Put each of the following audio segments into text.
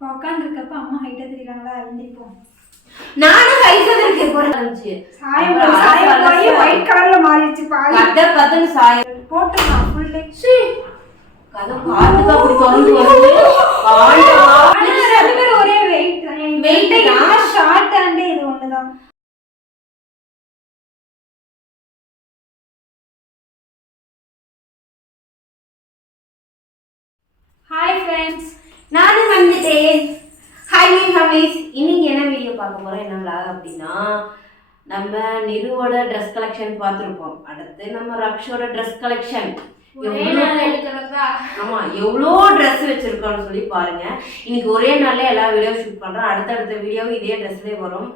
உட்காந்துருக்கப்ப அம்மா ஹைட்டா தெரியுறாங்களா எழுந்திருப்போம். நானும் ஹைட்டா இருக்கேன் போற இருந்துச்சு. சாயம் போய் ஒயிட் கலர்ல மாறிடுச்சு பாரு. கதன்னு சாயம் போட்டுக்கலாம் ஃபுல் டே. கதை பாத்துக்க அப்படி தொடர்ந்து வந்து ரெண்டு பேரும் ஒரே வெயிட் தான். வெயிட் தான் ஷார்ட் அண்ட் இது ஒண்ணுதான். ஹாய் ஃப்ரெண்ட்ஸ், நானும் வந்துட்டேன். ஹாய் ஹமீஸ். இன்னைக்கு என்ன வீடியோ பார்க்க போறோம், என்ன vlog அப்படின்னா, நம்ம நிருவோட ட்ரெஸ் கலெக்ஷன் பார்த்துருப்போம். அடுத்து நம்ம ரக்ஷோட ட்ரெஸ் கலெக்ஷன். ஆமா, எவ்வளோ ட்ரெஸ் வச்சிருக்கோம்னு சொல்லி பாருங்க. இன்னைக்கு ஒரே நாள்ல எல்லா வீடியோ ஷூட் பண்றோம். அடுத்தடுத்த வீடியோவும் இதே ட்ரெஸ்லேயே வரும்.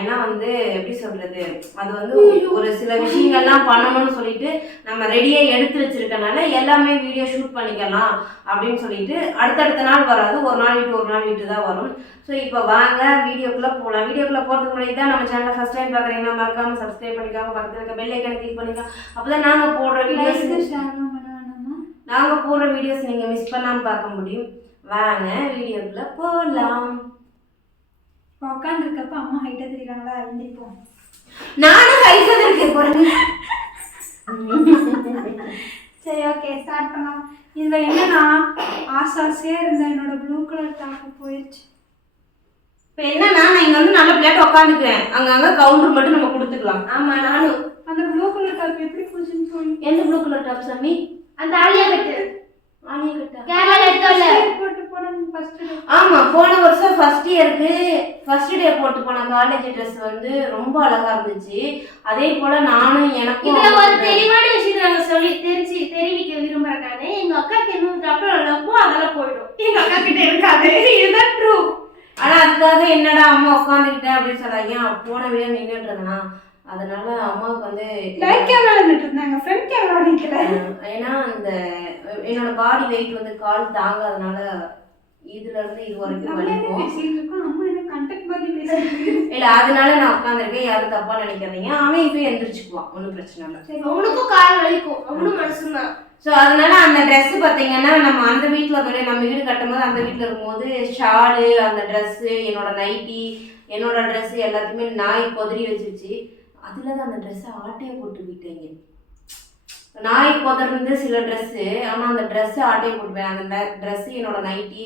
ஏன்னா வந்து எப்படி சொல்றது, அது வந்து ஒரு சில விஷயங்கள்லாம் பண்ணணும்னு சொல்லிட்டு நம்ம ரெடியாக எடுத்து வச்சிருக்கனால எல்லாமே வீடியோ ஷூட் பண்ணிக்கலாம் அப்படின்னு சொல்லிட்டு அடுத்தடுத்த நாள் வராது, ஒரு நாள் விட்டு தான் வரும். ஸோ இப்போ வாங்க வீடியோக்குள்ளே போகலாம். வீடியோக்குள்ளே போகிறதுக்கு முன்னாடி தான் நம்ம சேனலை ஃபஸ்ட் டைம் பார்க்குறீங்கன்னா மறக்காமல் சப்ஸ்கிரைப் பண்ணிக்காம பக்கத்தில் இருக்க பெல் ஐக்கானை கிளிக் பண்ணிக்கலாம். அப்போ தான் நாங்கள் போடுற வீடியோஸ் நீங்கள் மிஸ் பண்ணாமல் பார்க்க முடியும். வாங்க வீடியோக்குள்ளே போகலாம். உட்காந்துருக்கப்ப அம்மா ஹைட்டா தெரியுறாங்களா எழுந்திருப்போம். நானும் ஹைட்டா இருக்கேன் போறேன். சரி, ஓகே, ஸ்டார்ட் பண்ணலாம். இதுல என்னன்னா ஆசாசியா இருந்த என்னோட ப்ளூ கலர் டாப் போயிடுச்சு. இப்போ என்னன்னா நான் இங்க வந்து நல்ல பிளேட் உட்காந்துக்குவேன், அங்கங்க கவுண்டர் மட்டும் நம்ம கொடுத்துக்கலாம். ஆமா, நானும் அந்த ப்ளூ கலர் டாப் எப்படி போச்சுன்னு சொல்லி. எந்த ப்ளூ கலர் டாப் சாமி? அந்த ஆலியா கட்டு கேரளால எடுத்தோம்ல, போட்டு போனது ஃபர்ஸ்ட் டே. ஆமா, போன வருஷம் ஃபர்ஸ்ட் டே போட்டு போன காலேஜ் ட்ரெஸ் வந்து ரொம்ப அழகா இருந்துச்சு. அதே போல நானும் எனக்கும் இதுல ஒரு தெளிவான விஷயத்தை நாங்க சொல்லி தெரிவிக்க விரும்புறேன். எங்க அக்காக்கு என்ன டாப் நல்லா இருக்கும், அதெல்லாம் போயிடும். எங்க அக்கா கிட்ட இருக்காது, இதுதான் ட்ரூ. ஆனா அதுக்காக என்னடா அம்மா உட்காந்துக்கிட்டேன் அப்படின்னு சொன்னாங்க. போன வீடியோ நின்றுட்டு இருந்தேனா, அதனால அம்மாவுக்கு வந்து லைட் கேமரா நின்னுட்டு இருந்தாங்க, ஃப்ரண்ட் கேமரா நிக்கல. ஏன்னா அந்த என்னோட பாடி வெயிட் வந்து கால் தாங்காதனால இதுல இருந்து இது வரைக்கும் வலிக்கும். பேசிட்டு இருக்கோம், அம்மா என்ன கண்டக்ட் மாதிரி பேசிட்டு இல்ல, அதனால நான் உட்காந்துருக்கேன். யாரும் தப்பா நினைக்காதீங்க. அவன் இப்போ எந்திரிச்சுக்குவான், ஒன்றும் பிரச்சனை இல்லை. சரி, அவனுக்கும் கால் வலிக்கும், அவனும் மனுஷன்தான். ஸோ அதனால அந்த ட்ரெஸ் பார்த்தீங்கன்னா நம்ம அந்த வீட்டில் நம்ம வீடு கட்டும்போது அந்த வீட்டில் இருக்கும்போது ஷாலு, அந்த ட்ரெஸ்ஸு, என்னோட நைட்டி, என்னோட ட்ரெஸ்ஸு எல்லாத்தையுமே நாய் கொதறி வச்சிருச்சு. அதில் தான் அந்த ட்ரெஸ்ஸை ஆட்டையை போட்டு விட்டேங்க. நாய் கொதர்ந்து சில ட்ரெஸ்ஸு, ஆனால் அந்த ட்ரெஸ்ஸு ஆட்டையை போட்டுவேன். அந்த ட்ரெஸ்ஸு, என்னோட நைட்டி,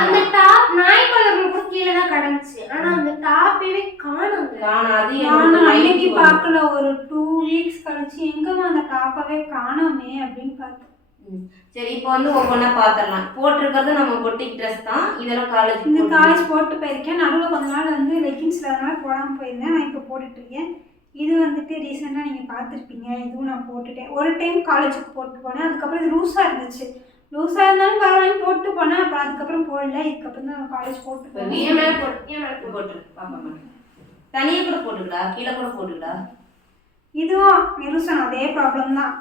அந்த டாப் நாய் கலர் மட்டும் கீழே தான் கடந்துச்சு. ஆனா அந்த டாப்பே காணாது. அன்னைக்கு பார்க்கல, ஒரு 2 வீக்ஸ் கழிச்சு எங்கம்மா அந்த டாப்பாவே காணோமே அப்படின்னு பார்த்தேன். சரி, இப்போ வந்து ஒவ்வொன்றா பார்த்துடலாம். போட்டிருக்கிறது நம்ம பொட்டிக் ட்ரெஸ் தான். இதெல்லாம் காலேஜ் போட்டு போயிருக்கேன். நடுவில் கொஞ்ச நாள் வந்து லெகின்ஸில் அதனால போடாமல் போயிருந்தேன். நான் இப்போ போட்டுட்ருக்கேன். இது வந்துட்டு ரீசெண்டாக நீங்கள் பார்த்துருப்பீங்க. இதுவும் நான் போட்டுட்டேன். ஒரு டைம் காலேஜுக்கு போட்டு போனேன். அதுக்கப்புறம் இது லூஸாக இருந்துச்சு. லூஸாக இருந்தாலும் பரவாயில்ல போட்டு போனேன். அப்புறம் அதுக்கப்புறம் போடல. இதுக்கப்புறம் தான் காலேஜ் போட்டு போட்டு தனியாக கூட போட்டுக்கிடா, கீழே கூட போட்டுக்கிடா. இதுவும் நிருசன் அதே ப்ராப்ளம் தான்.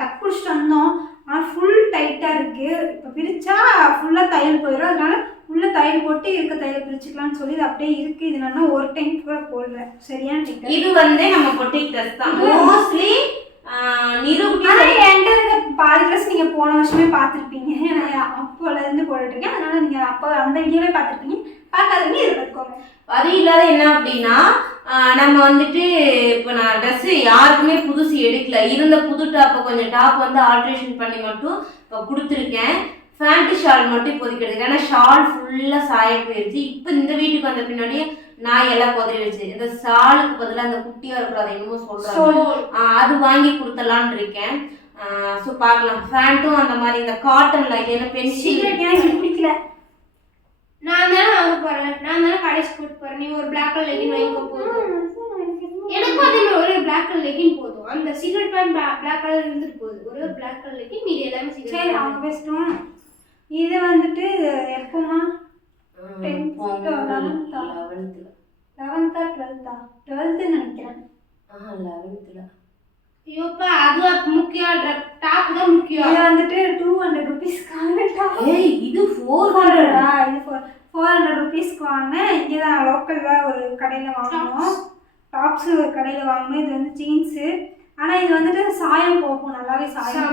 டக் பிடிச்சிட்டு வந்தோம், ஆனால் ஃபுல் டைட்டாக இருக்குது. இப்போ பிரித்தா ஃபுல்லாக தையல் போயிடும். அதனால உள்ளே தையல் போட்டு இருக்க தையல் பிரிச்சுக்கலாம்னு சொல்லி இது அப்படியே இருக்குது. இது நான் ஒரு டைம் கூட போடுறேன். சரியான டைட். இது வந்து நம்ம பொட்டிக் ட்ரெஸ் தான் மோஸ்ட்லி. பாதி ட்ரெஸ் நீங்கள் போன வருஷமே பார்த்துருப்பீங்க. நான் அப்போலேருந்து போட்டுட்ருக்கேன். அதனால நீங்கள் அப்போ அந்த வீடியோவே பார்த்துருப்பீங்க. பார்க்காதீங்க, இதை பார்த்துக்கோங்க. அது இல்லாத என்ன அப்படின்னா, நம்ம வந்துட்டு இப்போ நான் ட்ரெஸ்ஸு யாருக்குமே புதுசு எடுக்கல. இருந்த புது டாப்பை கொஞ்சம் டாப் வந்து ஆல்ட்ரேஷன் பண்ணி மட்டும் இப்போ கொடுத்துருக்கேன். ஃபேண்ட்டு ஷால் மட்டும் இப்போதைக்கு எடுத்துருக்கேன். ஏன்னா ஷால் ஃபுல்லாக சாய போயிடுச்சு. இப்போ இந்த வீட்டுக்கு வந்த பின்னாடியே நான் எல்லாம் கொதறி வச்சு இந்த ஷாலுக்கு பதிலாக அந்த குட்டியாக இருக்கிற அதை என்னமோ சொல்கிறாங்க, அது வாங்கி கொடுத்துடலான் இருக்கேன். ஸோ பார்க்கலாம். ஃபேண்ட்டும் அந்த மாதிரி இந்த காட்டன்ல என்ன பென்சில் எனக்கு பிடிக்கல. நான் தானே வாங்க போறேன், நான் தானே கடைசி போட்டு போறேன். நீ ஒரு பிளாக் கலர் லெகின் வாங்கிக்க போதும். எனக்கும் அதே மாதிரி ஒரு பிளாக் கலர் லெகின் போதும். அந்த சீக்ரெட் பேண்ட் பிளாக் கலர் இருந்துட்டு போகுது. ஒரு பிளாக் கலர் லெகின், மீதி எல்லாமே சீக்ரெட். சரி, அவங்க பெஸ்ட்டும். இது வந்துட்டு எப்போமா 12th நினைக்கிறேன். 11th. ஐயோப்பா, அது முக்கியம். டாப் தான் முக்கியம். இது வந்துட்டு 200 rupeesக்கான டாப். ஏய், இது 400. இது 400 rupeesக்கு வாங்கினேன். இங்கே தான் லோக்கலில் ஒரு கடையில் வாங்கினோம். டாப்ஸு ஒரு கடையில் வாங்கினோம். இது வந்து ஜீன்ஸு. ஆனால் இது வந்துட்டு சாயம் போகும், நல்லாவே சாயம்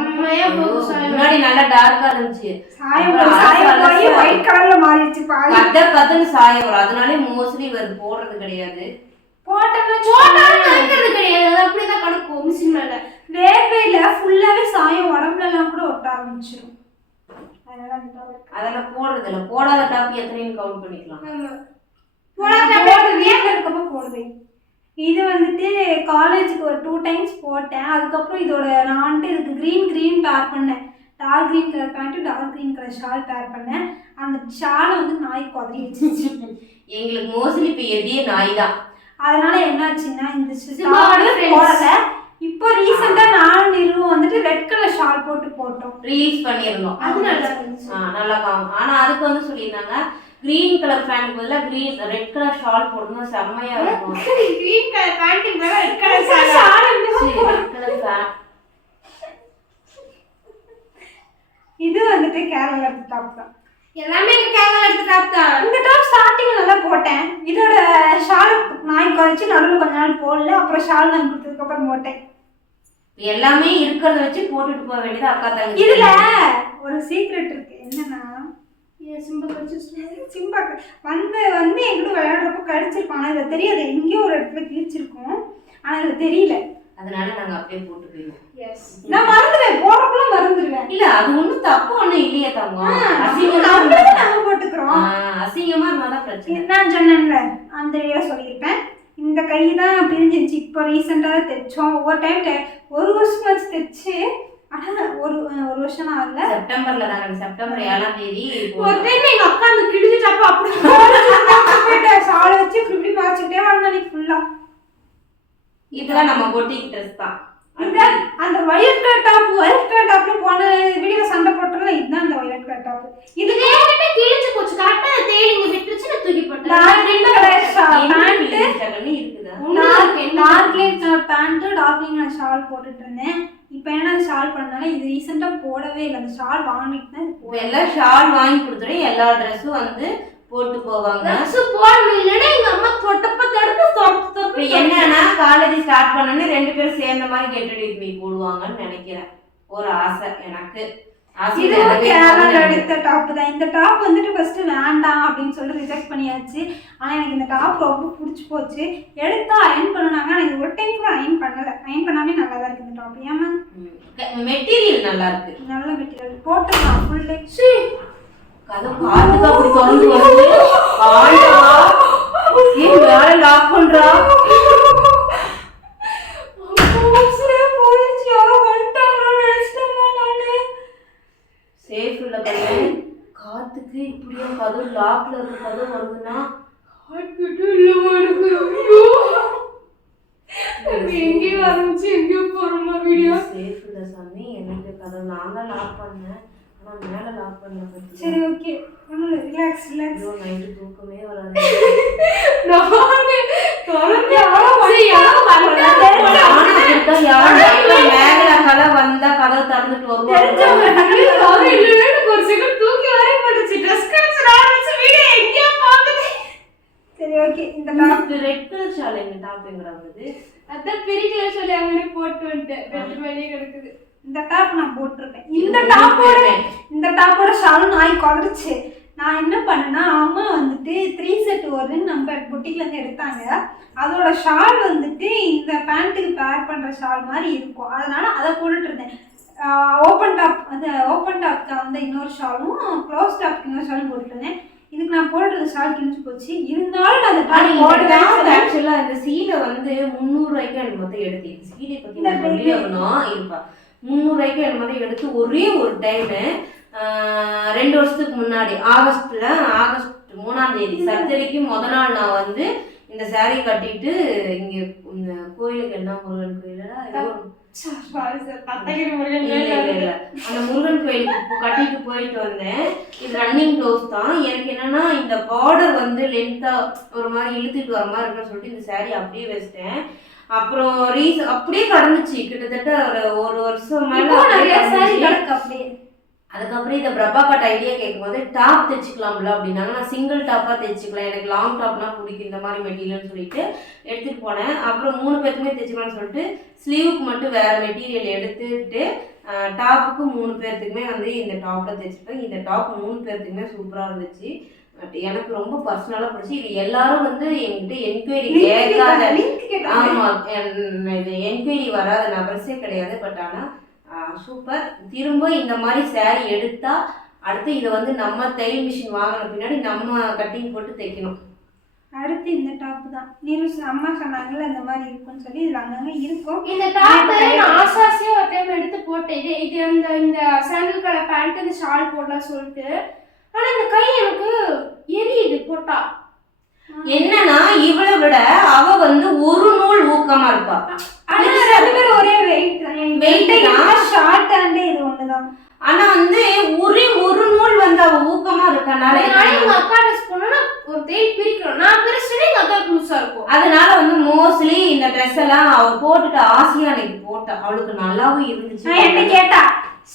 முன்னாடி நல்லா டார்க்கா இருந்துச்சு. சாயம் போய் ஒயிட் கலர்ல மாறிடுச்சு. போயிடுச்சு பாதி. கத்துன்னு சாயம் வரும். அதனாலே மோஸ்ட்லி வந்து போடுறது கிடையாது. போட்டது கிடையாது. அது அப்படிதான் கிடக்கும் மிஷின் மேல. வேர்வையில ஃபுல்லாவே சாயம் உடம்புல எல்லாம் கூட ஒட்ட ஆரம்பிச்சிடும். அதெல்லாம் போடுறது இல்ல. போடாத டாப் எத்தனைன்னு கவுண்ட் பண்ணிக்கலாம். போடுவேன். இது வந்துட்டு காலேஜுக்கு ஒரு 2 டைம்ஸ் போட்டேன். அதுக்கப்புறம் இதோட நான் வந்துட்டு இதுக்கு க்ரீன் பேர் பண்ணேன். Dark green colour pant dark green colour shawl pair பண்ணேன். அந்த ஷாலை வந்து நாய் குதறி வச்சிருச்சு. எங்களுக்கு மோஸ்ட்லி இப்போ எதியே நாய் தான். அதனால என்னாச்சுன்னா இந்த போடல. இப்போ ரீசெண்டா நானும் நிறுவனம் வந்துட்டு ரெட் கலர் ஷால் போட்டோம். ரீல்ஸ் பண்ணியிருந்தோம். அது நல்லா காணும். ஆனா அதுக்கு வந்து சொல்லியிருந்தாங்க கிரீன் கலர் பேண்ட் பதிலாக ரெட் கலர் ஷால் போடணும், செம்மையா இருக்கும். கிரீன் கலர் பேண்ட் மேல red colour shawl. Red colour pant. இது வந்துட்டு கேரளா எடுத்த டாப் தான். எல்லாமே கேரளா எடுத்த டாப் தான். இந்த டாப் ஸ்டார்டிங்ல நல்லா போட்டேன். இதோட ஷால் நாய் குறைச்சி நடுவில் கொஞ்ச நாள் போடல. அப்புறம் ஷால் வாங்கி கொடுத்ததுக்கு அப்புறம் போட்டேன். எல்லாமே இருக்கிறத வச்சு போட்டுட்டு போக வேண்டியது அக்கா தங்கச்சி. இதுல ஒரு சீக்ரெட் இருக்கு. என்னன்னா சிம்பா வந்து என்கிட்ட விளையாடுறப்ப கடிச்சிருப்பான். இதுல தெரியாது, எங்கேயோ ஒரு இடத்துல கிழிச்சிருக்கும். ஆனா இது தெரியல. அதனால நாங்க அப்படியே போட்டு போயிடுவோம். நான் மறந்துடுவேன், போறப்பல மறந்துடுவேன். இல்ல அது ஒண்ணும் தப்பு ஒண்ணும் இல்லையே தங்கம். நாங்க போட்டுக்கிறோம். அசிங்கமா இருந்தாதான் பிரச்சனை. நான் சொன்னேன்ல அந்த வீடியோ சொல்லியிருப்பேன். இந்த கை தான் பிரிஞ்சிருச்சு. இப்போ ரீசெண்டாக தான் தைச்சோம். ஒவ்வொரு டைம் ஒரு வருஷம் வச்சு தைச்சு. ஆனால் ஒரு வருஷம் ஆகல. செப்டம்பர்ல தாங்க, செப்டம்பர் 7ஆம் தேதி ஒரு டைம் எங்க அக்கா அந்த கிழிச்சிட்டப்ப அப்படி போயிட்டு சாலை வச்சு இப்படி மாச்சுக்கிட்டே வந்தேன் நீ ஃபுல்லா. இதுதான் நம்ம பொட்டிக் ட்ரெஸ் தான். அந்த வயலட் கலர் டாப்ல போன வீடியோல சண்டை போட்டோம்ல, இதுதான் அந்த வயலட் கலர் டாப். இது நேரட்ட கிழிச்சு போச்சு. கரெக்ட்டா தேலிங்க விட்டுச்சு, நான் தூக்கி போட்டேன். டார்க் கிரீன் கலர் பேண்ட் இருக்குதா? Dark green colour pant dark green colour shawl போட்டுட்டு இருந்தேன். இப்போ என்ன ஷால் பண்ணனால இது ரீசெண்டா போடவே இல்லை. அந்த ஷால் வாங்கிட்டு தான் எல்லாம் ஷால் வாங்கி கொடுத்துறேன். எல்லா ட்ரெஸ்ஸும் வந்து போட்டு போவாங்க. ட்ரெஸ் போடணும் இல்லைன்னா எங்க அம்மா தொட்டப்ப தடுப்பு என்னன்னா காலேஜ் ஸ்டார்ட் பண்ணோன்னே 2 பேரும் சேர்ந்த மாதிரி கெட் ரெடி வித் மீ போடுவாங்கன்னு நினைக்கிறேன். ஒரு ஆசை எனக்கு. எடுத்த டாப் தான். இந்த டாப் வந்துட்டு ஃபர்ஸ்ட் வேண்டாம் அப்படின்னு சொல்லி ரிஜெக்ட் பண்ணியாச்சு. ஆனா எனக்கு இந்த டாப் ரொம்ப பிடிச்சி போச்சு. எடுத்தா அயன் பண்ணுனாங்க. ஆனால் இது ஒரு டைம் கூட அயன் பண்ணல. அயன் பண்ணாமே நல்லா தான் இருக்கு இந்த டாப். ஏமா மெட்டீரியல் நல்லா இருக்கு. நல்ல மெட்டீரியல் போட்டுக்கலாம் ஃபுல் டே. கதவு காத்துக்கு அப்படி திறந்து வந்து ஆண்டவா ஏன் வேற லாக் பண்றா? சேஃப் இல்ல பையே. காத்துக்கு இப்படியே கதவு லாக்ல இருக்க கதவு வருதுன்னா ஹார்ட் பீட் இல்லமா எனக்கு. ஐயோ எங்கே வந்துச்சு எங்கே போறோமா வீடியோ. சேஃப் இல்ல சாமி. எனக்கு கதவு நான் தான் லாக் பண்ணேன். ஆனா மேல லாக் பண்ணல பத்தி. சரி ஓகே ரிலாக்ஸ். ஐயோ நைட் தூக்கமே வராது. நானே தொலைஞ்சு யாரோ வந்தா மேல கதை வந்தா கதை திறந்துட்டு வருவாங்க. ஒரு செகண்ட் தூக்கி வரைய போட்டுச்சு. ட்ரெஸ் கலெக்ஷன் ஆரம்பிச்சு வீடியோ எங்கேயோ பாக்குது. சரி ஓகே இந்த டாப் ரெட் கலர் ஷால் எங்க டாப் எங்கறாங்குது. அதான் பெரிய கலர் ஷால் அங்கனே போட்டு வந்துட்டேன். பெட் மேலயே கிடக்குது. இந்த டாப் நான் போட்டுருக்கேன். இந்த டாப்போட ஷால் நாய் குதறிச்சு. நான் என்ன பண்ணேன்னா அம்மா வந்துட்டு 3 செட் வருன்னு நம்ம பொட்டிக்ல இருந்து எடுத்தாங்க. அதோட ஷால் வந்துட்டு இந்த பேண்ட்டுக்கு பேர் பண்ற ஷால் மாதிரி இருக்கும். அதனால அதை போட்டுட்டு இருந்தேன். ஓப்பன் டாப்க்கு அந்த இன்னொரு ஷாலும் க்ளோஸ் டாப்க்கு இன்னொரு ஷாலும் போட்டுட்டு இருந்தேன். இதுக்கு நான் போடுறது ஷால் கிழிஞ்சு போச்சு. இருந்தாலும் அந்த டாப் போடுவேன். ஆக்சுவலா இந்த சீலை வந்து 300 ரூபாய்க்கு எனக்கு மொத்தம் எடுத்து சீலை பத்தி நான் சொல்லியாகணும். இருப்பா 300 ரூபாய்க்கு எனக்கு மொத்தம் எடுத்து ஒரே ஒரு டைமு 2 வருஷத்துக்கு முன்னாடி ஆகஸ்ட் 3ஆம் தேதி சர்ஜரிக்கு முதல் நாள் நான் வந்து இந்த சாரீ கட்டிட்டு இங்க இந்த கோயிலுக்கு என்ன முருகன் கோயிலா அந்த முருகன் கோயிலுக்கு கட்டிட்டு போயிட்டு வந்தேன். இது ரன்னிங் ப்ளவுஸ் தான். எனக்கு என்னன்னா இந்த பார்டர் வந்து லென்த்தா ஒரு மாதிரி இழுத்துட்டு வர மாதிரி இருக்குன்னு சொல்லிட்டு இந்த சாரீ அப்படியே வச்சிட்டேன். அப்புறம் அப்படியே கடந்துச்சு கிட்டத்தட்ட ஒரு வருஷம் மேல அப்படியே. அதுக்கப்புறம் இந்த பிரபா கட் ஐடியா கேட்கும்போது டாப் தைச்சிக்கலாம்ல அப்படின்னாங்க. நான் சிங்கிள் டாப்பாக தைச்சிக்கலாம், எனக்கு லாங் டாப்னா பிடிக்கும் இந்த மாதிரி மெட்டீரியல்னு சொல்லிட்டு எடுத்துகிட்டு போனேன். அப்புறம் 3 பேருக்குமே தைச்சிக்கலாம்னு சொல்லிட்டு ஸ்லீவுக்கு மட்டும் வேறு மெட்டீரியல் எடுத்துட்டு டாப்புக்கு 3 பேர்த்துக்குமே வந்து இந்த டாப்பில் தைச்சிப்பேன். இந்த டாப் 3 பேர்த்துக்குமே சூப்பராக இருந்துச்சு. எனக்கு ரொம்ப பர்சனலா பிடிச்சி. இது எல்லாரும் வந்து என்கிட்ட என்கொயரி கேட்காத, ஆமா இது என்கொயரி வராத நபர்ஸே கிடையாது. பட் ஆனா சூப்பர். திரும்ப இந்த மாதிரி saree எடுத்தா அடுத்து இதை வந்து நம்ம தையல் மிஷின் வாங்கின பின்னாடி நம்ம கட்டிங் போட்டு தைக்கணும். அடுத்து இந்த டாப் தான் நியூஸ் அம்மா சொன்னாங்கல்ல இந்த மாதிரி இருக்கும்னு சொல்லி இதுல அங்கங்க இருக்கும். இந்த டாப் நான் ஆசாசியா ஒரு டைம் எடுத்து போட்டேன். இது இந்த சாண்டல் கலர் பேண்ட் இந்த ஷால் போடலாம் சொல்லிட்டு. ஆனா இந்த கை எனக்கு எரியுது போட்டா. என்னன்னா இவளை விட அவ வந்து ஒரு நூல் ஊக்கமா இருப்பா. ஆனா ரெண்டு பேரும் ஒரே வெயிட் ஷார்ட் அண்ட் இது ஒண்ணுதான். ஆனா வந்து ஒரே ஒரு நூல் வந்து அவ ஊக்கமா இருக்கனால எங்க அக்கா ட்ரெஸ் போனா ஒரு தேய் பிரிக்கணும். நான் பிரிச்சுட்டே எங்க அக்கா லூசா இருக்கும். அதனால வந்து மோஸ்ட்லி இந்த ட்ரெஸ் எல்லாம் அவ போட்டுட்டு ஆசையா அன்னைக்கு போட்டா. அவளுக்கு நல்லாவும் இருந்துச்சு. என்ன கேட்டா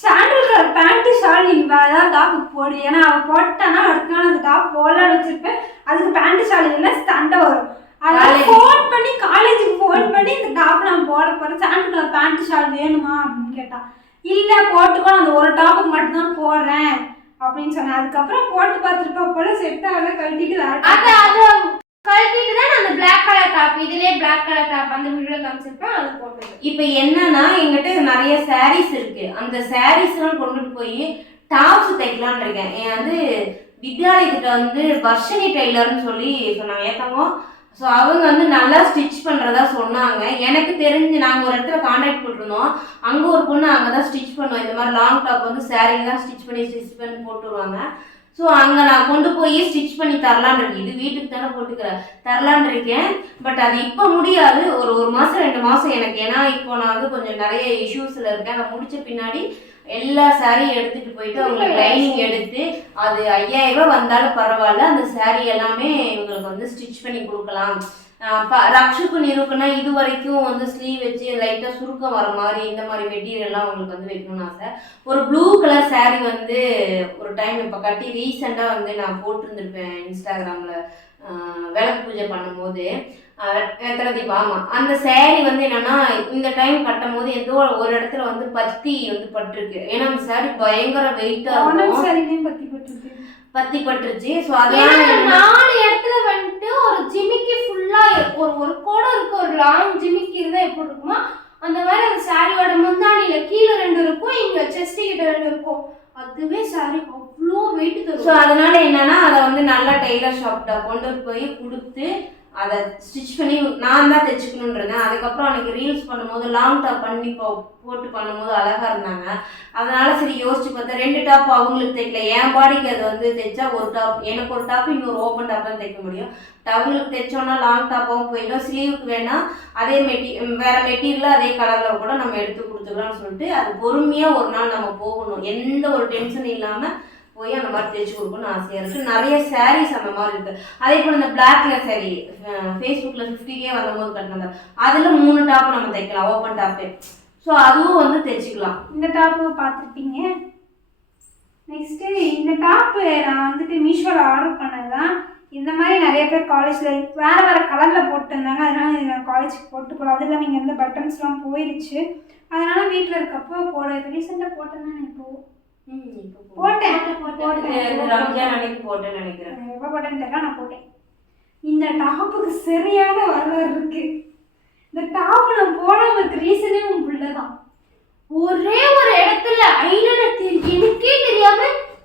சாண்டல் கலர் பேண்ட் ஷால் நீ வேற டாப் போடு. ஏன்னா அவ போட்டானா அடுத்த நாள் அந்த டாப் போடலான்னு வச்சிருப்பேன். அதுக்கு பேண்ட் ஷால் இல்லைன்னா சண்டை வரும். அதனால ஃபோன் பண்ணி காலேஜுக்கு ஃபோன் பண்ணி இந்த டாப் நான் போட போறேன், சாண்டல் கலர் பேண்ட் ஷால் வேணுமா அப்படின்னு கேட்டா. இல்ல போட்டுக்கோ, அந்த ஒரு டாப்புக்கு மட்டும் தான் போடுறேன் அப்படின்னு சொன்னேன். அதுக்கப்புறம் போட்டு பார்த்துருப்பா போல செட் ஆகல, கழட்டிட்டு வேற அதை கழட்டிட்டு தான் அந்த பிளாக் கலர் டாப், இதுலயே பிளாக் கலர் டாப் அந்த வீடியோ காமிச்சிருப்பேன், அது போட்டது. இப்போ என்னன்னா எங்கிட்ட நிறைய சாரீஸ் இருக்கு. அந்த சாரீஸ் எல்லாம் கொண்டுட்டு போய் டாப்ஸ் தைக்கலான்னு இருக்கேன். வந்து வித்யாலயத்திட்ட வந்து வர்ஷினி டெய்லர்னு சொல்லி சொன்னாங்க ஏத்தாங்க. ஸோ அவங்க வந்து நல்லா ஸ்டிச் பண்ணுறதா சொன்னாங்க. எனக்கு தெரிஞ்சு நாங்கள் ஒரு இடத்துல கான்டாக்ட் போட்டிருந்தோம். அங்கே ஒரு பொண்ணு அங்கே தான் ஸ்டிச் பண்ணுவோம். இந்த மாதிரி லாங் டாப் வந்து சாரீலாம் ஸ்டிச் பண்ணி போட்டுருவாங்க. ஸோ அங்கே நான் கொண்டு போய் ஸ்டிச் பண்ணி தரலான் இருக்கேன். இது வீட்டுக்கு தானே போட்டுக்கிறேன், தரலான் இருக்கேன். பட் அது இப்போ முடியாது. ஒரு மாதம் 2 மாதம் எனக்கு. ஏன்னா இப்போ நான் வந்து கொஞ்சம் நிறைய இஷ்யூஸில் இருக்கேன். நான் முடித்த பின்னாடி எல்லா சாரியும் எடுத்துகிட்டு போயிட்டு அவங்களுக்கு லைனிங் எடுத்து அது 5000 ரூபா வந்தாலும் பரவாயில்ல, அந்த சாரீ எல்லாமே இவங்களுக்கு வந்து ஸ்டிச் பண்ணி கொடுக்கலாம். ரக்ஷுக்கு நிருக்குன்னா இது வரைக்கும் வந்து ஸ்லீவ் வச்சு லைட்டாக சுருக்கம் வர மாதிரி இந்த மாதிரி மெட்டீரியல்லாம் அவங்களுக்கு வந்து வைக்கணும்னு ஆசை. ஒரு ப்ளூ கலர் சாரீ வந்து ஒரு டைம் இப்போ கட்டி ரீசெண்டாக வந்து நான் போட்டிருந்துருப்பேன் இன்ஸ்டாகிராமில் விளக்கு பூஜை பண்ணும்போது. எத்தனை தீபம், ஆமாம். அந்த சாரீ வந்து என்னன்னா இந்த டைம் கட்டும் போது ஏதோ ஒரு இடத்துல வந்து பத்தி வந்து பட்டிருக்கு. ஏன்னா அந்த சாரீ பயங்கர வெயிட்டாக பத்தி பட்டுருச்சு. ஸோ அதனால 4 இடத்துல வந்துட்டு ஒரு ஜிமிக்கி ஃபுல்லா ஒரு கோட இருக்கு, ஒரு லாங் ஜிமிக்கி இருந்தா எப்படி இருக்குமா அந்த மாதிரி அந்த சாரியோட முந்தானியில கீழே 2 இருக்கும், இங்க செஸ்ட் கிட்ட 2 இருக்கும். அதுவே சாரி அவ்வளோ வெயிட் தரும். ஸோ அதனால என்னன்னா அதை வந்து நல்லா டெய்லர் ஷாப்ட கொண்டு போய் கொடுத்து அதை ஸ்டிச் பண்ணி நான் தான் தைச்சிக்கணுன்றேன். அதுக்கப்புறம் அன்றைக்கி ரீல்ஸ் பண்ணும்போது லாங் டாப் பண்ணி போட்டு பண்ணும்போது அழகாக இருந்தாங்க. அதனால சரி யோசிச்சு பார்த்தா 2 டாப் அவங்களுக்கு தைக்கல. என் பாடிக்கு அது வந்து தைச்சா ஒரு டாப், எனக்கு ஒரு டாப், இன்னொரு ஓப்பன் டாப் தான் தைக்க முடியும். அவங்களுக்கு தைச்சோன்னா லாங் டாப்பாகவும் போயிடும். ஸ்லீவுக்கு வேணால் அதே வேறு மெட்டீரியல் அதே கலரில் கூட நம்ம எடுத்து கொடுத்துக்கலாம்னு சொல்லிட்டு அது பொறுமையாக ஒரு நாள் நம்ம போகணும். எந்த ஒரு டென்ஷன் இல்லாமல் போய் அந்த மாதிரி தைச்சி கொடுக்கணும்னு ஆசையாக இருக்குது. நிறைய சாரீஸ் அந்த மாதிரி இருக்குது. அதே போல் இந்த பிளாக் கலர் சாரீ ஃபேஸ்புக்கில் 50K வந்தபோது கட்டினது, அதில் 3 டாப் நம்ம தைக்கலாம், ஓப்பன் டாப்பு. ஸோ அதுவும் வந்து தைச்சிக்கலாம். இந்த டாப்பு பார்த்துருப்பீங்க. நெக்ஸ்ட்டு இந்த டாப்பு நான் வந்துட்டு மீஷோவில் ஆர்டர் பண்ணது தான். இந்த மாதிரி நிறைய பேர் காலேஜில் வேறு கலரில் போட்டுருந்தாங்க. அதனால் இது நான் காலேஜுக்கு போட்டுக்கூடாது. அது இல்லாமல் இங்கே இருந்து பட்டன்ஸ்லாம் போயிடுச்சு. அதனால் வீட்டில் இருக்கப்போ ரீசெண்டாக போட்டேன்னா இப்போது போட்டேன் ரம்ஜான் அன்னைக்கு போட்டேன்னு நினைக்கிறேன். எப்போ போட்டேன்னு தெரியல, நான் போட்டேன். இந்த டாப்புக்கு சரியான வரலாறு இருக்கு. இந்த டாப் நான் போடாம இருக்க ரீசனே உன் பிள்ளைதான். ஒரே ஒரு இடத்துல ஐலைனர் எனக்கே தெரியாம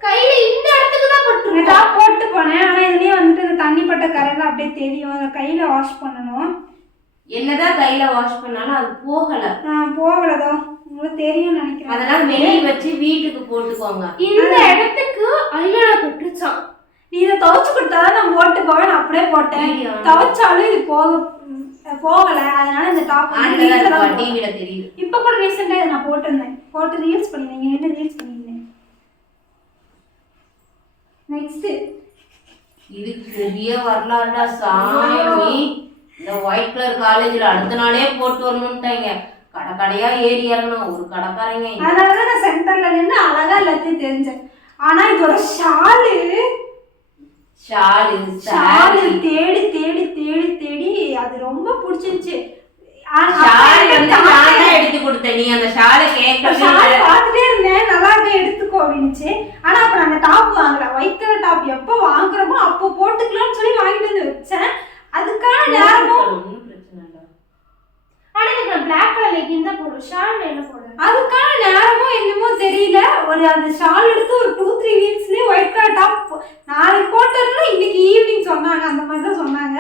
கையில இந்த இடத்துக்கு தான் பட்டு டாப் போட்டு போனேன். ஆனா இதுலயே வந்துட்டு இந்த தண்ணி பட்ட கரையில அப்படியே தெரியும். அதை கையில வாஷ் பண்ணணும். என்னதான் கையில வாஷ் பண்ணாலும் அது போகலதோ உங்களுக்கு தெரியும் நினைக்கிறேன். அதனால வெளியே வச்சு வீட்டுக்கு போட்டுக்கோங்க. இந்த இடத்துக்கு ஐலைனர் பட்டுச்சான். நீ இதை துவைச்சு கொடுத்தாதான் நான் போட்டு போவேன். நான் அப்படியே போட்டேன். துவைச்சாலும் இது போகல. அதனால இந்த டாப் டிவில தெரியுது. இப்ப கூட ரீசெண்டா இதை நான் போட்டிருந்தேன், போட்டு ரீல்ஸ் பண்ணிருந்தேன். என்ன ரீல்ஸ் பண்ணிருந்தேன். நெக்ஸ்ட் இது பெரிய வரலாறுடா சாமி. இந்த ஒயிட் கலர் காலேஜ்ல அடுத்த நாளே போட்டு வரணும்ட்டாங்க. கடையா ஏறி இறங்கணும் ஒரு கடைக்காரங்க. அதனாலதான் நான் சென்டர்ல நின்று அழகா எல்லாத்தையும் தெரிஞ்சேன். ஆனா இதோட ஷாலு தேடி தேடி தேடி தேடி அது ரொம்ப பிடிச்சிருச்சு. எடுத்து கொடுத்தேன். நீ அந்த ஷாலை பார்த்துட்டே இருந்தேன், நல்லா எடுத்துக்கோ அப்படின்னுச்சு. ஆனா அப்ப நான் அந்த டாப் வாங்கல. ஒயிட் கலர் டாப் எப்போ வாங்குறோமோ அப்போ போட்டுக்கலாம்னு சொல்லி வாங்கிட்டு வந்து வச்சேன். அதுக்கான நேரமும் ஒன்றும் பிரச்சனை இல்லை. ஆனா எனக்கு நான் பிளாக் கலர் லெகின் தான் போடுவேன். ஷால் என்ன போடுவேன்? அதுக்கான நேரமும் என்னமோ தெரியல. ஒரு அந்த ஷால் எடுத்து ஒரு 2-3 வீக்ஸ்லயே ஒயிட் கலர் டாப் நாளைக்கு போட்டதுல இன்னைக்கு ஈவினிங் சொன்னாங்க. அந்த மாதிரி தான் சொன்னாங்க.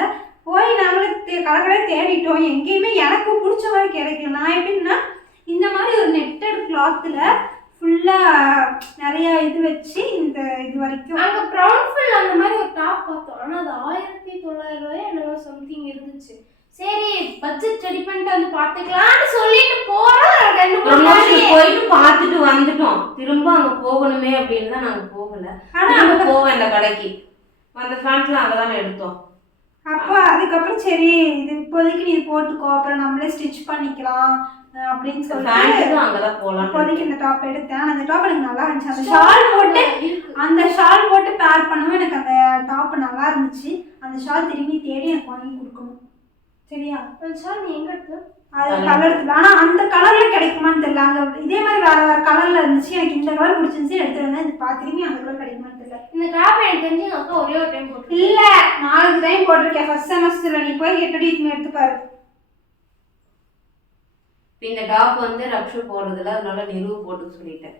போய் நாங்களே கடற்கரை தேடிட்டோம். எங்கேயுமே எனக்கு பிடிச்ச மாதிரி கிடைக்கல. நான் எப்படின்னா இந்த மாதிரி ஒரு நெட்டட் கிளாத்தில் ஃபுல்லாக நிறைய இது வச்சு இந்த இது வரைக்கும் அங்கே ப்ரௌன் ஃபில் அந்த மாதிரி ஒரு டாப் பார்த்தோம். ஆனால் அது 1900 என்னவோ சம்திங் இருந்துச்சு. சரி பட்ஜெட் ரெடி பண்ணிட்டு வந்து பார்த்துக்கலாம்னு சொல்லிட்டு போகிறோம். 2-3 நாள் போயிட்டு பார்த்துட்டு வந்துட்டோம். திரும்ப அங்கே போகணுமே அப்படின்னு தான் நாங்கள் போகலை. ஆனால் அங்கே போவோம் இந்த கடைக்கு. அந்த ஃபேண்ட்லாம் அங்கே தானே எடுத்தோம். அப்போ அதுக்கப்புறம் சரி இது இப்போதைக்கு நீ இது போட்டுக்கோ, அப்புறம் நம்மளே ஸ்டிச் பண்ணிக்கலாம் அப்படின்னு சொல்லிட்டு அங்கதான் போகலாம். இப்போதைக்கு இந்த டாப் எடுத்தேன். அந்த டாப் எனக்கு நல்லா இருந்துச்சு. அந்த ஷால் போட்டு பேர் பண்ணவும் எனக்கு அந்த டாப் நல்லா இருந்துச்சு. அந்த ஷால் திரும்பி தேடி எனக்கு வாங்கி கொடுக்கணும். சரியா? அந்த ஷால் நீ எங்க எடுத்த? அது கலர், ஆனால் அந்த கலர்ல கிடைக்குமான்னு தெரியல. அங்கே இதே மாதிரி வேற வேற கலர்ல இருந்துச்சு. எனக்கு இந்த கலர் பிடிச்சிருந்துச்சு, எடுத்துட்டு வந்தேன். இது திரும்பி அந்த கலர் கிடைக்குமான்னு தெரியல. இந்த டாப் எனக்கு தெரிஞ்சு எங்கள் அக்கா ஒரே ஒரு டைம் போட்டு இல்ல 4 டைம் போட்டிருக்கேன் ஃபர்ஸ்ட் செமஸ்டர்ல. நீ போய் கேட்டடி இதுமே எடுத்து பாரு. இந்த டாப் வந்து ரக்ஷு போடுறதுல அதனால நிறுவு போட்டு சொல்லிட்டேன்.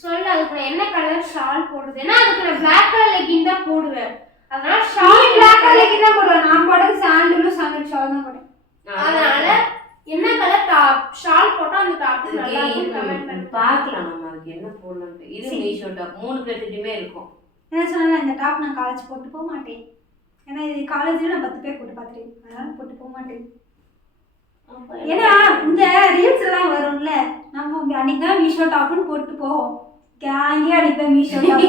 சொல்ல அதுக்கு என்ன கலர் ஷால் போடுறது? ஏன்னா அதுக்கு நான் பிளாக் கலர் லெகின் தான் போடுவேன். அதனால ஷால் பிளாக் கலர் லெகின் தான் போடுவேன். நான் போட்டது சாண்டலும் சாண்டல் ஷால் தான் போட்டேன். அதனால என்ன கலர் டாப் ஷால் போட்டா அந்த டாப் நல்லா இருக்கும் கமெண்ட் பண்ணி பார்க்கலாம். நம்ம அதுக்கு என்ன போடலாம். இது மீஷோ டாப் 3 பேர்கிட்டயுமே இருக்கும். என்ன சொன்னா இந்த டாப் நான் காலேஜ் போட்டு போக மாட்டேன். ஏன்னா இது காலேஜ்ல நான் 10 பேர் போட்டு பார்த்துட்டேன். அதனால போட்டு போக மாட்டேன். ஏன்னா இந்த ரீல்ஸ் எல்லாம் வரும்ல, நம்ம அன்னைக்கு தான் மீஷோ டாப்னு போட்டு போவோம். கேங்கே அடிப்பேன் மீஷோ டாப்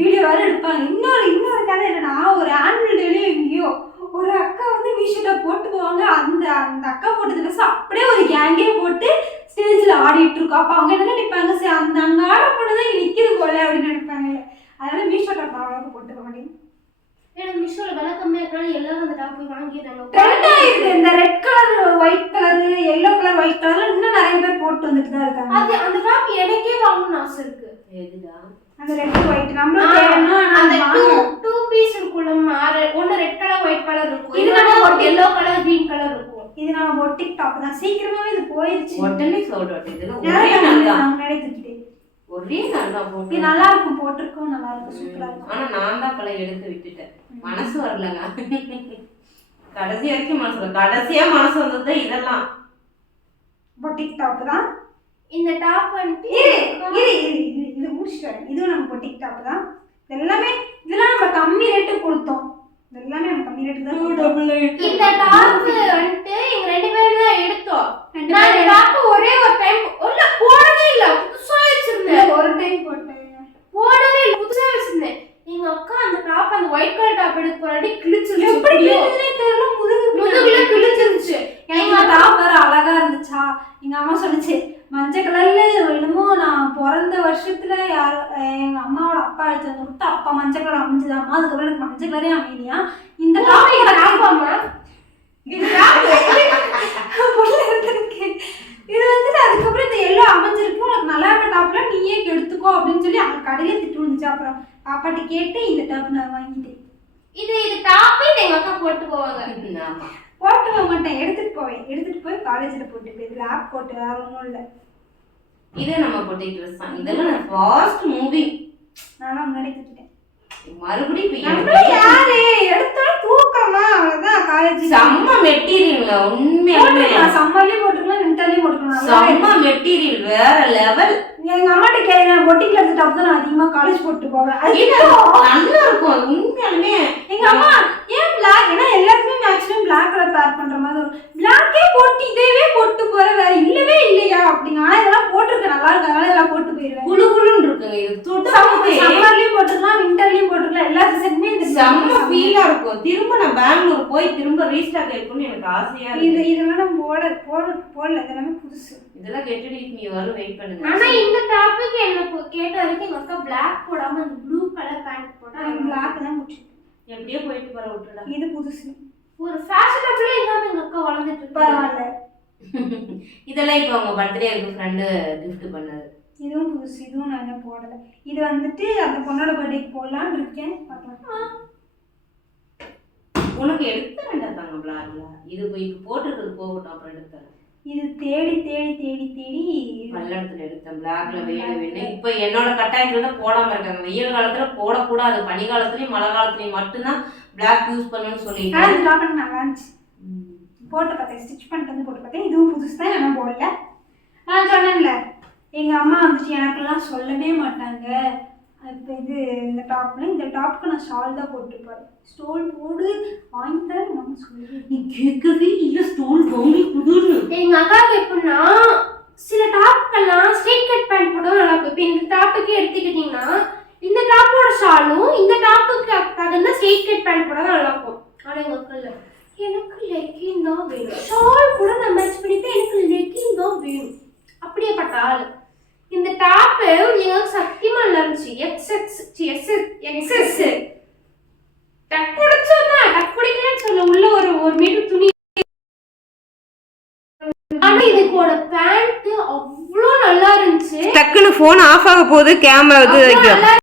வீடியோ வேற எடுப்பாங்க. இன்னொரு கதை என்னன்னா, ஒரு ஆனுவல் டேலயும் எங்கேயோ ஒரு அக்கா வந்து மீஷோ டாப் போட்டு போவாங்க. அந்த அக்கா போட்ட ட்ரெஸ் அப்படியே ஒரு கேங்கே போட்டு ஸ்டேஜில் ஆடிட்டு இருக்கோம். அப்போ அவங்க என்ன நினைப்பாங்க, சரி அந்த அங்கே ஆட போனதான் இங்கே நிற்கிது போல அப்படின்னு நினைப்பாங்கல்ல. அதனால மீஷோ டாப் அவ்வளோக்கு போட்டுக்க மாட்டேன். எனக்கு மீஷோல விலை கம்மியா இருக்கனால எல்லாரும் அந்த டாப் போய் வாங்கிடுறாங்க. ட்ரெண்ட் ஆயிடுது. இந்த red colour white colour yellow colour white கலர்ல இன்னும் நிறைய பேர் போட்டு வந்துட்டு தான் இருக்காங்க. அது அந்த டாப் எனக்கே வாங்கணும்னு ஆசை இருக்கு. எதுடா அந்த ரெட் ஒயிட் நம்மளும் தேடணும். அந்த 2 பீஸ் இருக்கும்ல, ஒன்னு ரெட் கலர் ஒயிட் கலர் இருக்கும், இது இன்னொன்னு எல்லோ கலர் கிரீன் கலர் இருக்கும். இது நம்ம பொட்டிக் டாப் தான். சீக்கிரமாவே இது போயிருச்சு. உடனே சொல்றோம். இதுல நிறைய நான் முன்னாடி தூக்கிட்டேன். ஒரே நாள் தான் போட்டு. இது நல்லா இருக்கும், போட்டிருக்கும் நல்லா இருக்கும், சூப்பரா இருக்கும். ஆனா நான் தான் பல எடுத்து விட்டுட்டேன். மனசு வரலங்க. கடைசி வரைக்கும் மனசு வரல. கடைசியா மனசு வந்தது இதெல்லாம் பொட்டிக் டாப் தான். இந்த டாப் வந்து இது முடிச்சிட்டு வரேன். இதுவும் நம்ம பொட்டிக் டாப் தான். எல்லாமே இதெல்லாம் நம்ம கம்மி ரேட்டு கொடுத்தோம். எல்லாமே நம்ம கம்மி ரேட்டு தான் கொடுத்தோம். இந்த டாப் வந்து எங்க 2 பேரும் தான் எடுத்தோம். நான் இந்த டாப் ஒரே ஒரு டைம் போடவே இல்ல, புதுசா வச்சிருந்தேன். ஒரு டைம் போட்டேன், போடவே இல்ல, புதுசா வச்சிருந்தேன். எங்க அக்கா அந்த டாப் அந்த ஒயிட் கலர் டாப் எடுத்து போறாடி கிழிச்சிருச்சு. எப்படி கிழிச்சதுனே தெரியல, முதுகுல கிழிச்சிருச்சு. எங்க டாப் வேற அழகா இருந்துச்சா. எங்க அம்மா சொல்லுச்சு மஞ்சள் கலர்ல என்னமோ நான் பிறந்த வருஷத்துல எங்க அம்மாவோட அப்பா எடுத்து வந்து கொடுத்து அப்பா மஞ்சள் கலர் அமைஞ்சுதாம்மா. அதுக்கப்புறம் எனக்கு மஞ்சள் கலரே அமையலையா. இந்த டாப் இது வந்துட்டு அதுக்கப்புறம் இந்த எல்லோ அமைஞ்சிருக்கு, உனக்கு நல்லா இருக்க டாப்ல நீயே எடுத்துக்கோ அப்படின்னு சொல்லி அவங்க கடையில திட்டு வந்துச்சு. அப்புறம் பாப்பாட்டி கேட்டு இந்த டாப் நான் வாங்கிட்டேன். இது டாப் எங்க அக்கா போட்டு போவாங்க. ஆமா போட்டு போக மாட்டேன், எடுத்துட்டு போய் காலேஜில் போட்டு போய் லேப் போட்டு வேற ஒன்றும் இல்லை. இதே நம்ம போட்ட ட்ரெஸ் தான். இதெல்லாம் நான் ஃபாஸ்ட் மூவிங். நானும் முன்னாடி தூக்கிட்டேன். மறுபடியும் யாரு எடுத்தாலும் தூக்கமா அவ்வளவுதான். காலேஜ் செம்ம மெட்டீரியல், உண்மையாலுமே சம்மர்லயும் போட்டுக்கலாம், விண்டர்லயும் போட்டுக்கலாம். செம்ம மெட்டீரியல், வேற லெவல். எங்க அம்மாட்ட கேள்வி, நான் பொட்டிக்கு எடுத்த டாப் தான் நான் அதிகமா காலேஜ் போட்டு போவேன். நல்லா இருக்கும் உண்மையாலுமே. எங்க அம்மா ஏன் பிளாக், ஏன்னா எல்லாத்துக்குமே மேக்ஸிமம் பிளாக் கலர் பேர் பண்ற மாதிரி வரும். பிளாக்கே போட்டு இதேவே போட்டு போற வேற இல்லவே இல்லையா அப்படிங்க. ஆனா இதெல்லாம் போட்டிருக்க நல்லா இருக்கு, அதனால இதெல்லாம் போட்டு போயிருவேன். குளு குளுன்னு இருக்குங்க. இது சம்மர்லயும் போட்டுக்கலாம், விண்டர்லயும் போட்டுக்கலாம், எல்லா சீசனுமே இந்த செம்ம ஃபீலா இருக்கும். திரும்ப நான் பெங்களூர் போய் திரும்ப ரீஸ்டாக் எடுக்கணும்னு எனக்கு ஆசையா இருக்கு. இதெல்லாம் நம்ம போடல, இதெல்லாமே புதுசு. இதெல்லாம் கெட்டடி நீ வரும், வெயிட் பண்ணுங்க. ஆனா இந்த டாபிக் என்ன கேட்ட வரைக்கும் எங்க அக்கா பிளாக் போடாம அந்த ப்ளூ கலர் பேண்ட் போட்டா பிளாக் தான் முடிச்சு எப்படியே போயிட்டு வர விட்டுடா. இது புதுசு, ஒரு ஃபேஷனபிளே இல்லாம எங்க அக்கா வளர்ந்துட்டு இருக்கு. பரவாயில்ல. இதெல்லாம் இப்போ அவங்க பர்த்டேக்கு ஃப்ரெண்டு கிஃப்ட் பண்ணது. இதுவும் புதுசு, இதுவும் நான் என்ன போடலை. இது வந்துட்டு அந்த பொண்ணோட பர்த்டேக்கு போடலான்னு இருக்கேன், பார்க்கலாம். உனக்கு எடுத்துறேன்டா தாங்க பிளாக்ல. இது இப்போ போட்டுருக்கிறது போகட்டும், அப்புறம் எடுத்துறேன். இது தேடி தேடி தேடி தேடி பல்லடத்துல எடுத்தேன் பிளாக்ல வேணும். இப்போ என்னோட கட்டாயத்துல தான் போடாம இருக்காங்க. வெயில் காலத்துல போடக்கூடாது, பனி காலத்துலயும் மழை காலத்துலயும் மட்டும்தான் பிளாக் யூஸ் பண்ணணும்னு சொல்லிட்டு. இந்த டாப் நல்லா இருந்துச்சு, போட்டு பார்த்தேன், ஸ்டிச் பண்ணிட்டு வந்து போட்டு பார்த்தேன். இதுவும் புதுசு தான், என்ன போடல. நான் சொன்னேன்ல எங்கள் அம்மா வந்துட்டு எனக்கெல்லாம் சொல்லவே மாட்டாங்க. இப்போ இது இந்த டாப்புக்கு நான் ஷால் தான் போட்டுருப்பாரு. ஸ்டோல் போடு வாங்கி தரேன் எங்கள் அம்மா சொல்லி. நீ கேட்கவே இல்லை ஸ்டோல் வாங்கி கொடுன்னு. எங்கள் அக்காவுக்கு எப்படின்னா சில டாப்புக்கெல்லாம் ஸ்ட்ரெயிட் கட் பேண்ட் போட்டால் நல்லா இருக்கும். இப்போ இந்த டாப்புக்கே எடுத்துக்கிட்டிங்கன்னா இந்த டாப்போட ஷாலும் இந்த டாப்புக்கு தகுந்த ஸ்ட்ரெயிட் கட் பேண்ட் போட்டால் நல்லா இருக்கும். ஆனால் எங்கள் அக்கா இல்லை, எனக்கு லெக்கின் தான் வேணும், ஷால் கூட நான் மேட்ச் பண்ணிப்பேன், எனக்கு லெக்கின் தான் வேணும். அப்படியேப்பட்ட ஆள். இந்த டாப்பு எங்களுக்கு சத்தியமா நல்லா இருந்துச்சு. எக்ஸ்எஸ் டக் பிடிச்சோன்னா டக் பிடிக்கலன்னு சொல்ல உள்ள ஒரு மீட்டர் துணி. ஆனா இதுக்கோட பேண்ட் அவ்வளோ நல்லா இருந்துச்சு. டக்குன்னு போன் ஆஃப் ஆக போகுது, கேமரா இது வைக்கும்.